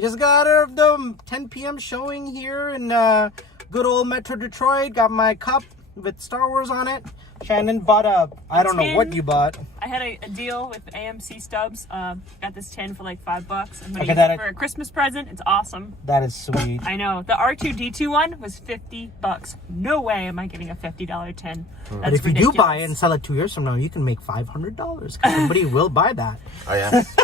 We just got out of the 10 p.m. showing here in good old Metro Detroit. Got my cup with Star Wars on it. Shannon bought I don't know what you bought. I had a deal with AMC Stubs. Got this tin for like $5. I'm gonna use it for a Christmas present. It's awesome. That is sweet. I know. The R2-D2 one was $50. No way am I getting a $50 tin. That's but if ridiculous. you do buy it and sell it 2 years from now, you can make $500 because somebody will buy that. Oh, yes.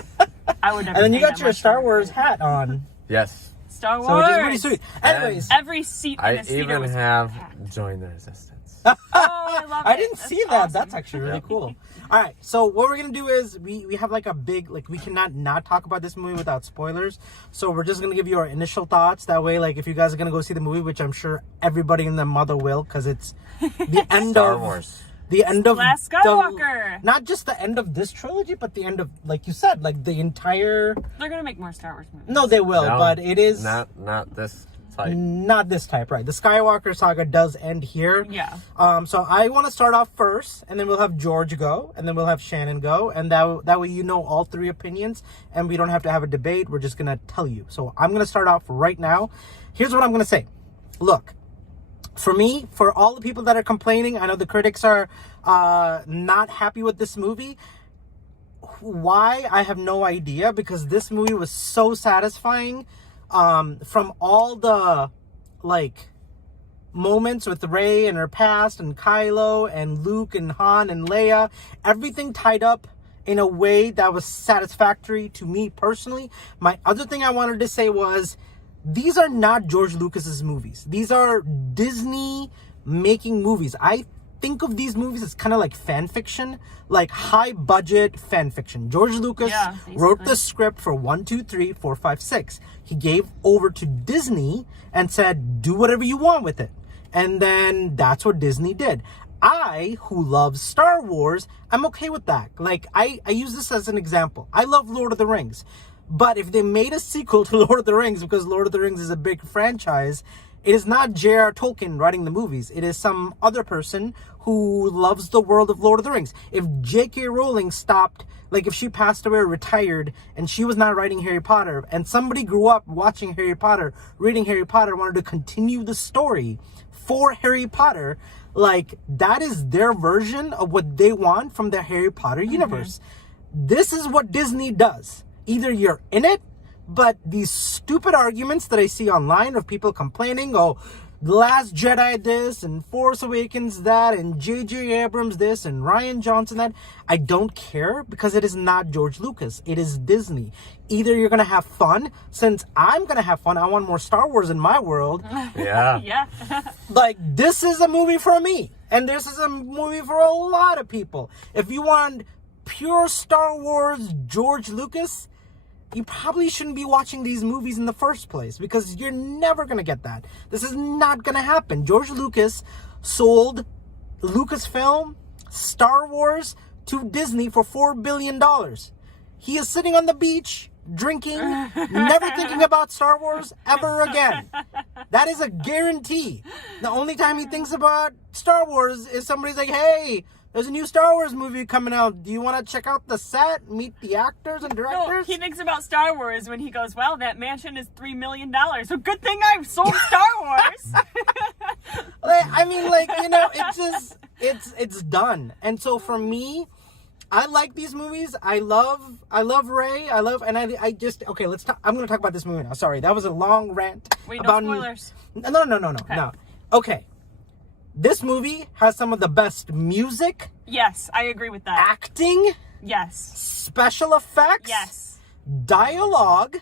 I would never. And then you got your Star Wars hat on. Yes. Star Wars. So which is pretty sweet. Anyways, every seat in the theater even was have packed. joined the Resistance. Oh, I love it. I didn't see that. Awesome. That's actually really cool. All right, so what we're gonna do is we have like a big, like, we cannot not talk about this movie without spoilers. So we're just gonna give you our initial thoughts. That way, like, if you guys are gonna go see the movie, which I'm sure everybody in the mother will, because it's the end Star of Wars. the end of Last Skywalker. not just the end of this trilogy, but the end of, like you said, like the entire. They're gonna make more Star Wars movies. No, they will, No, but it is not this type. not this type, right? The Skywalker saga does end here. Yeah. So I want to start off first, and then we'll have George go, and then we'll have Shannon go, and that way you know all three opinions, and we don't have to have a debate. We're just gonna tell you. So I'm gonna start off right now. Here's what I'm gonna say. Look, for me, for all the people that are complaining, I know the critics are not happy with this movie. Why? I have no idea, because this movie was so satisfying. From all the, like, moments with Rey and her past, and Kylo and Luke and Han and Leia, everything tied up in a way that was satisfactory to me personally. My other thing I wanted to say was, these are not George Lucas's movies. These are Disney making movies. I think of these movies as kind of like fan fiction, like high budget fan fiction. George Lucas wrote the script for 1, 2, 3, 4, 5, 6. He gave over to Disney and said, do whatever you want with it. And then that's what Disney did. I, who loves Star Wars, I'm okay with that. Like, I use this as an example. I love Lord of the Rings. But if they made a sequel to Lord of the Rings, because Lord of the Rings is a big franchise, it is not J.R. Tolkien writing the movies. It is some other person who loves the world of Lord of the Rings. If J.K. Rowling stopped, like if she passed away or retired and she was not writing Harry Potter, and somebody grew up watching Harry Potter, reading Harry Potter, wanted to continue the story for Harry Potter, like, that is their version of what they want from the Harry Potter universe. This is what Disney does. Either you're in it, but these stupid arguments that I see online of people complaining, oh, The Last Jedi this, and Force Awakens that, and J.J. Abrams this, and Rian Johnson that, I don't care, because it is not George Lucas. It is Disney. Either you're going to have fun. Since I'm going to have fun, I want more Star Wars in my world. Yeah. Yeah. Like, this is a movie for me. And this is a movie for a lot of people. If you want pure Star Wars George Lucas, you probably shouldn't be watching these movies in the first place, because you're never going to get that. This is not going to happen. George Lucas sold Lucasfilm, Star Wars, to Disney for $4 billion. He is sitting on the beach, drinking, never thinking about Star Wars ever again. That is a guarantee. The only time he thinks about Star Wars is somebody's like, hey, there's a new Star Wars movie coming out. Do you want to check out the set, meet the actors and directors? No, he thinks about Star Wars when he goes, well, that mansion is $3 million. So good thing I sold Star Wars. I mean, like, you know, it's done. And so for me, I like these movies. I love Rey. I just, okay, let's talk. I'm going to talk about this movie now. Sorry, that was a long rant. Wait, about no spoilers. No. Okay. This movie has some of the best music. Yes, I agree with that. Acting. Yes. Special effects. Yes. Dialogue.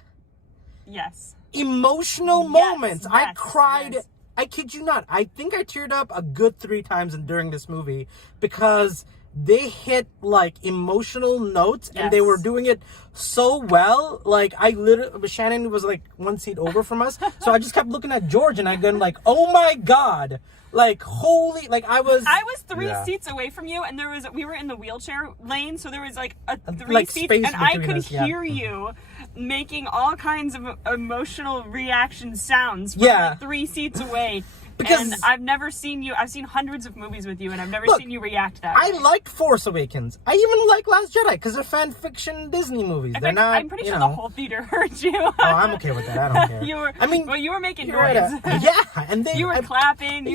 Yes. Emotional moments. I yes, cried. yes. I kid you not. I think I teared up a good 3 times during this movie, because they hit like emotional notes and they were doing it so well. Like, I literally, Shannon was like 1 seat over from us. So I just kept looking at George and I go like, oh my God. Like, holy, like I was 3 seats away from you, and we were in the wheelchair lane, so there was like a 3 like seats, space and I between could us, hear you making all kinds of emotional reaction sounds from Yeah. like 3 seats away. Because and I've never seen you. I've seen hundreds of movies with you, and I've never seen you react that I way. liked Force Awakens. I even like Last Jedi because they're fan fiction Disney movies. They're not. I'm pretty sure the whole theater heard you. Oh, I'm okay with that. I don't care. You were making noise. Right, yeah, and then you were clapping.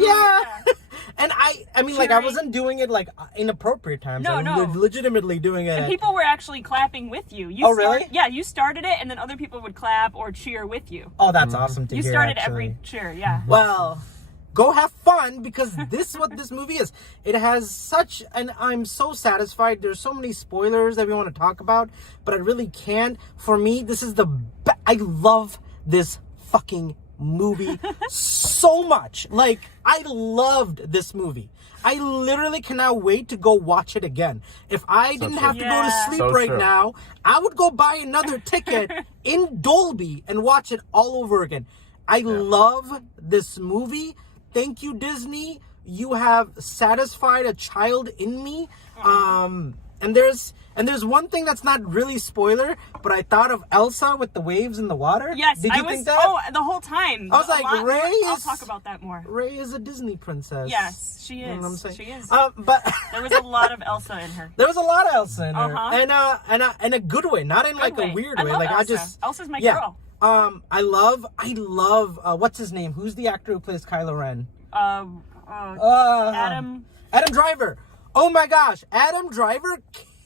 And I mean, like, I wasn't doing it, like, inappropriate times. No. I was legitimately doing it. And people were actually clapping with you. Really? Yeah, you started it, and then other people would clap or cheer with you. Oh, that's awesome to hear, You started actually. every cheer, yeah. Well, go have fun, because this is what this movie is. It has such, and I'm so satisfied. There's so many spoilers that we want to talk about, but I really can't. For me, this is I love this fucking movie so much. Like, I loved this movie. I literally cannot wait to go watch it again. If I didn't have to go to sleep now, I would go buy another ticket in Dolby and watch it all over again. I love this movie. Thank you, Disney. You have satisfied a child in me. And there's one thing that's not really spoiler, but I thought of Elsa with the waves in the water. Yes, Did you think that? Oh, the whole time. I was like, I'll talk about that more. Rey is a Disney princess. Yes, she is. You know what I'm saying? She is. But there was a lot of Elsa in her. There was a lot of Elsa in her, and in a good way, not in like a weird way. Like Elsa. Elsa's my girl. I love. What's his name? Who's the actor who plays Kylo Ren? Adam Driver. Oh my gosh, Adam Driver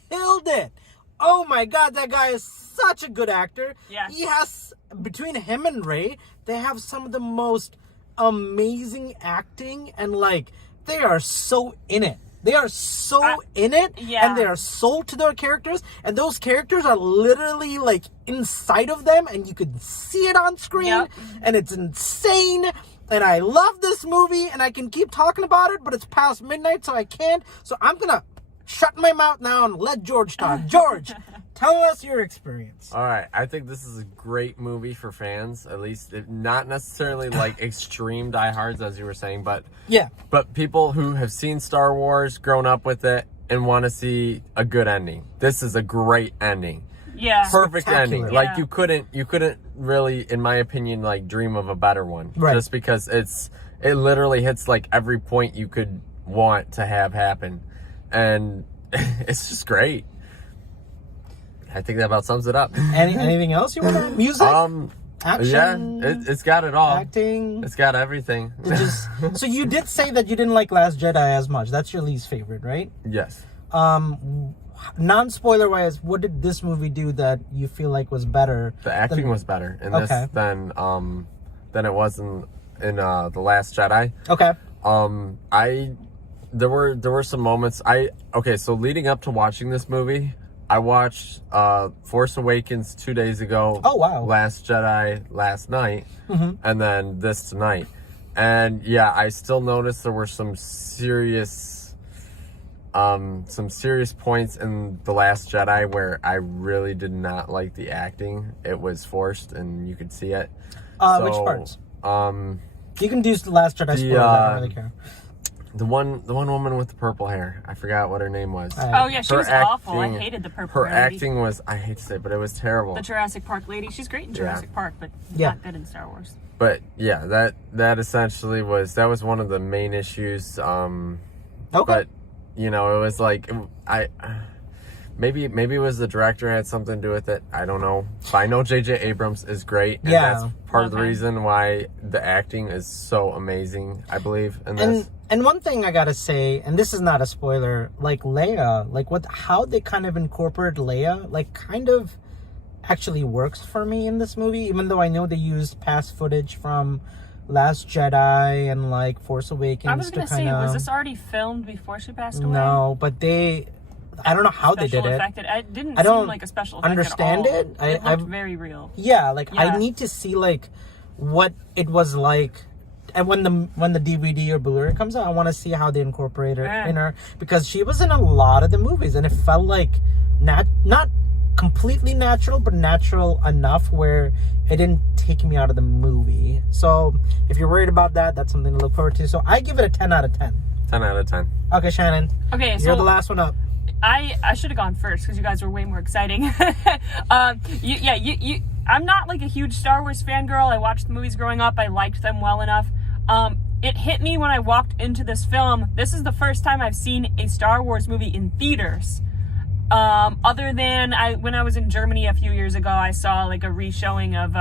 killed it. Oh my god, that guy is such a good actor. Yeah. He has, between him and Rey, they have some of the most amazing acting, and like, they are so in it. They are so in it, and they are sold to their characters, and those characters are literally like inside of them, and you can see it on screen, and it's insane. And I love this movie, and I can keep talking about it, but it's past midnight, so I can't. So I'm gonna shut my mouth now and let George talk. George, tell us your experience. All right, I think this is a great movie for fans, at least not necessarily like extreme diehards, as you were saying, but people who have seen Star Wars, grown up with it, and want to see a good ending. This is a great ending. Yeah. Perfect ending. Yeah. Like, you couldn't really, in my opinion, like, dream of a better one. Right. Just because it literally hits like every point you could want to have happen. And it's just great. I think that about sums it up. Anything else you want to? Music? Action? Yeah, it's got it all. Acting? It's got everything. So you did say that you didn't like Last Jedi as much. That's your least favorite, right? Yes. Non-spoiler wise, what did this movie do that you feel like was better? The acting was better in this than it was in The Last Jedi. Okay. There were some moments. So leading up to watching this movie, I watched Force Awakens 2 days ago. Oh wow. Last Jedi last night, and then this tonight. And yeah, I still noticed there were some serious points in The Last Jedi where I really did not like the acting. It was forced, and you could see it. Which parts? You can do The Last Jedi spoilers. I don't really care. The one woman with the purple hair. I forgot what her name was. Oh yeah, she was awful. I hated the purple hair lady. Acting was, I hate to say it, but it was terrible. The Jurassic Park lady. She's great in Jurassic Park, but not good in Star Wars. But yeah, that essentially was one of the main issues. But you know, it was like maybe it was the director had something to do with it. I don't know. But I know J.J. Abrams is great, and that's part of the reason why the acting is so amazing, I believe, in this. And one thing I gotta say, and this is not a spoiler, like Leia, like how they kind of incorporate Leia, like kind of actually works for me in this movie, even though I know they used past footage from Last Jedi and like Force Awakens. I was gonna say, was this already filmed before she passed away? No, but I don't know how they did it. It didn't seem like a special effect understand at all. it. It looked very real. Yeah, like I need to see like what it was like, and when the DVD or Blu-ray comes out, I want to see how they incorporate her in her, because she was in a lot of the movies, and it felt like not completely natural, but natural enough where it didn't take me out of the movie. So if you're worried about that, that's something to look forward to. So I give it a 10 out of 10. 10 out of 10. Okay, Shannon. Okay, you're the last one up. I should have gone first because you guys were way more exciting. I'm not like a huge Star Wars fangirl. I watched the movies growing up. I liked them well enough. it hit me when I walked into this film. This is the first time I've seen a Star Wars movie in theaters. Other than when I was in Germany a few years ago, I saw like a re-showing of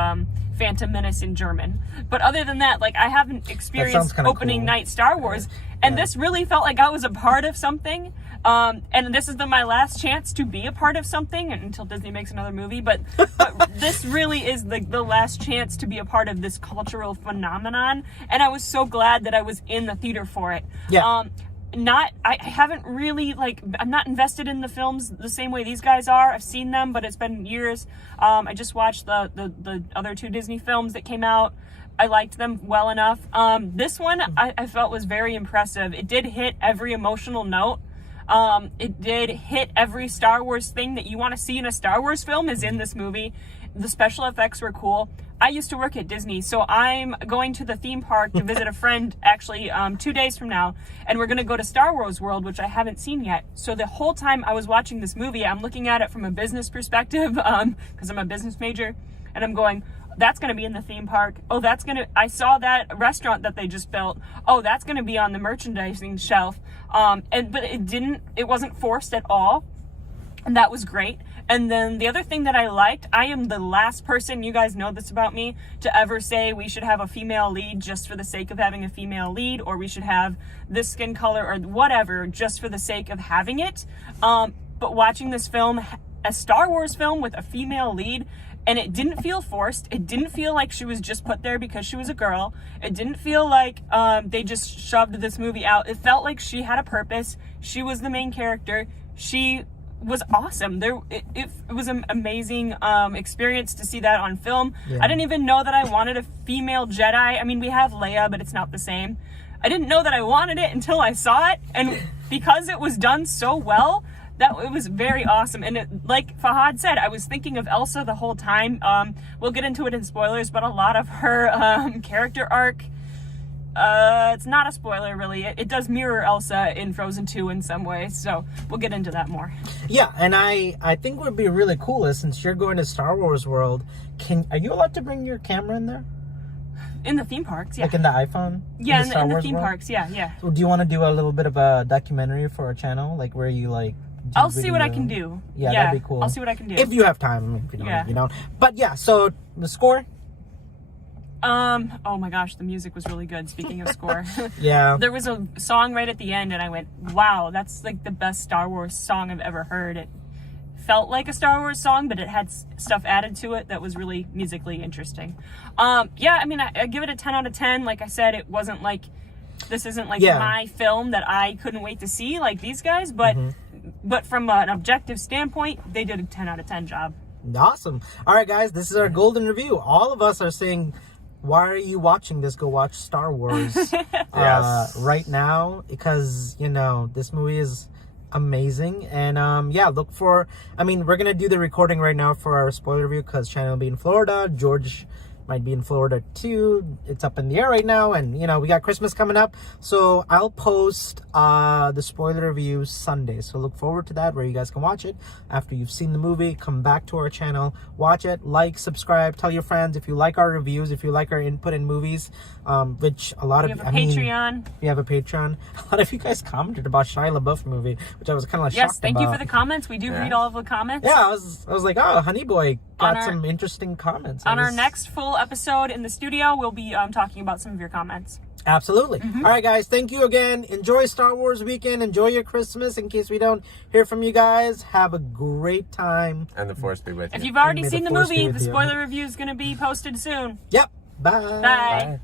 Phantom Menace in German. But other than that, like I haven't experienced opening night Star Wars, and this really felt like I was a part of something. And this is my last chance to be a part of something until Disney makes another movie. But this really is the last chance to be a part of this cultural phenomenon, and I was so glad that I was in the theater for it. Yeah. I haven't really, I'm not invested in the films the same way these guys are. I've seen them, but it's been years. I just watched the other 2 Disney films that came out. I liked them well enough. This one I felt was very impressive. It did hit every emotional note. It did hit every Star Wars thing that you want to see in a Star Wars film is in this movie. The special effects were cool. I used to work at Disney, so I'm going to the theme park to visit a friend actually 2 days from now, and we're going to go to Star Wars World, which I haven't seen yet. So the whole time I was watching this movie, I'm looking at it from a business perspective, because I'm a business major, and I'm going, that's going to be in the theme park. Oh, I saw that restaurant that they just built. Oh, that's going to be on the merchandising shelf. But it wasn't forced at all. And that was great. And then the other thing that I liked, I am the last person, you guys know this about me, to ever say we should have a female lead just for the sake of having a female lead, or we should have this skin color or whatever just for the sake of having it. But watching this film, a Star Wars film with a female lead, and it didn't feel forced. It didn't feel like she was just put there because she was a girl. It didn't feel like they just shoved this movie out. It felt like she had a purpose. She was the main character. She was awesome. It was an amazing experience to see that on film. Yeah. I didn't even know that I wanted a female Jedi. I mean, we have Leia, but it's not the same. I didn't know that I wanted it until I saw it, and because it was done so well, it was very awesome. And like Fahad said, I was thinking of Elsa the whole time. We'll get into it in spoilers, but a lot of her character arc, it's not a spoiler really. It does mirror Elsa in Frozen 2 in some ways, so we'll get into that more. Yeah, and I think what would be really cool is, since you're going to Star Wars World, are you allowed to bring your camera in there? In the theme parks, yeah. Like in the iPhone? Yeah, in the theme parks, yeah. Do you want to do a little bit of a documentary for our channel? Like where you I'll see what I can do. Yeah, that'd be cool. I'll see what I can do. If you have time, if you don't, you don't. But yeah, so the score? Oh my gosh, the music was really good, speaking of score. Yeah. There was a song right at the end and I went, wow, that's like the best Star Wars song I've ever heard. It felt like a Star Wars song, but it had stuff added to it that was really musically interesting. Yeah, I mean, I give it a 10 out of 10. Like I said, it wasn't like, this isn't like my film that I couldn't wait to see like these guys, but but from an objective standpoint, they did a 10 out of 10 job. Awesome. All right, guys, this is our golden review. All of us are saying, why are you watching this? Go watch Star Wars right now, because, you know, this movie is amazing. And yeah, look for, I mean, we're gonna do the recording right now for our spoiler review because Shannon will be in Florida, George might be in Florida too. It's up in the air right now, and you know, we got Christmas coming up, so I'll post the spoiler review Sunday, so look forward to that, where you guys can watch it after you've seen the movie. Come back to our channel, watch it, like, subscribe, tell your friends if you like our reviews, if you like our input in movies, which a lot of Patreon. We have a Patreon. A lot of you guys commented about Shia LaBeouf movie, which I was kind of like shocked thank about. you for the comments. We do read all of the comments. Yeah, I was like, oh, Honey Boy got some interesting comments on our next full episode in the studio. We'll be talking about some of your comments. Absolutely. All right, guys, thank you again. Enjoy Star Wars weekend. Enjoy your Christmas. In case we don't hear from you guys, have a great time. And the Force be with you. If you've already seen the movie, the spoiler review is going to be posted soon. Yep. Bye. Bye.